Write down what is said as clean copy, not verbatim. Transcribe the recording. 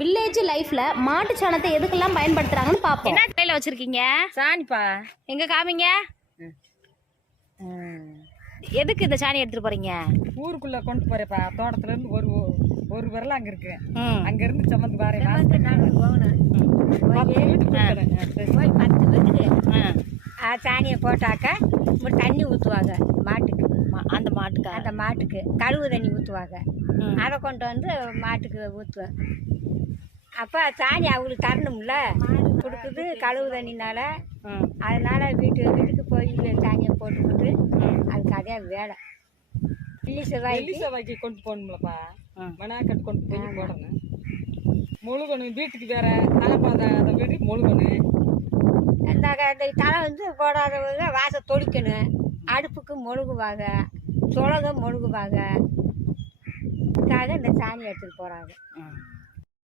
Village லைஃப்ல மாட்டு சாணத்தை எதுக்கெல்லாம் பயன்படுத்துறாங்கன்னு பாப்போம். என்ன கையில வச்சிருக்கீங்க? சாணிப்பா. எங்க காமிங்க. எதுக்கு இந்த சாணி எடுத்துட்டு போறீங்க? ஊருக்குள்ள கொண்டு போறேப்பா. தோட்டத்துல இருந்து ஒரு விரல் அங்க இருக்கு. அங்க இருந்து சம்மந்து பாரு. சாணியை போட்டாக்க தண்ணி ஊற்றுவாங்க மாட்டுக்கு. அந்த மாட்டுக்கு கழுவு தண்ணி ஊற்றுவாங்க. அதை கொண்டு வந்து மாட்டுக்கு ஊற்றுவேன். அப்போ சாணி அவங்களுக்கு தரணும்ல, கொடுக்குது கழுவு தண்ணினால. அதனால வீட்டுக்கு போய் சாணியை போட்டுக்கிட்டு அதுக்கு அதே வேலை. வெள்ளி செவ்வாய்க்கு கொண்டு போகணும்லப்பா. மணாக்கட்டு கொண்டு போய் போடணும். முழுகணும் வீட்டுக்கு வேற தலைப்பாத வீடு முழுகணும். இந்த தலை வந்து போடாதவங்க வாசை தொளிக்கணும். அடுப்புக்கு மொழுகுவாங்க, சுலகம் மொழுகுவாங்க. அதுக்காக இந்த சாணி எடுத்துகிட்டு போகிறாங்க.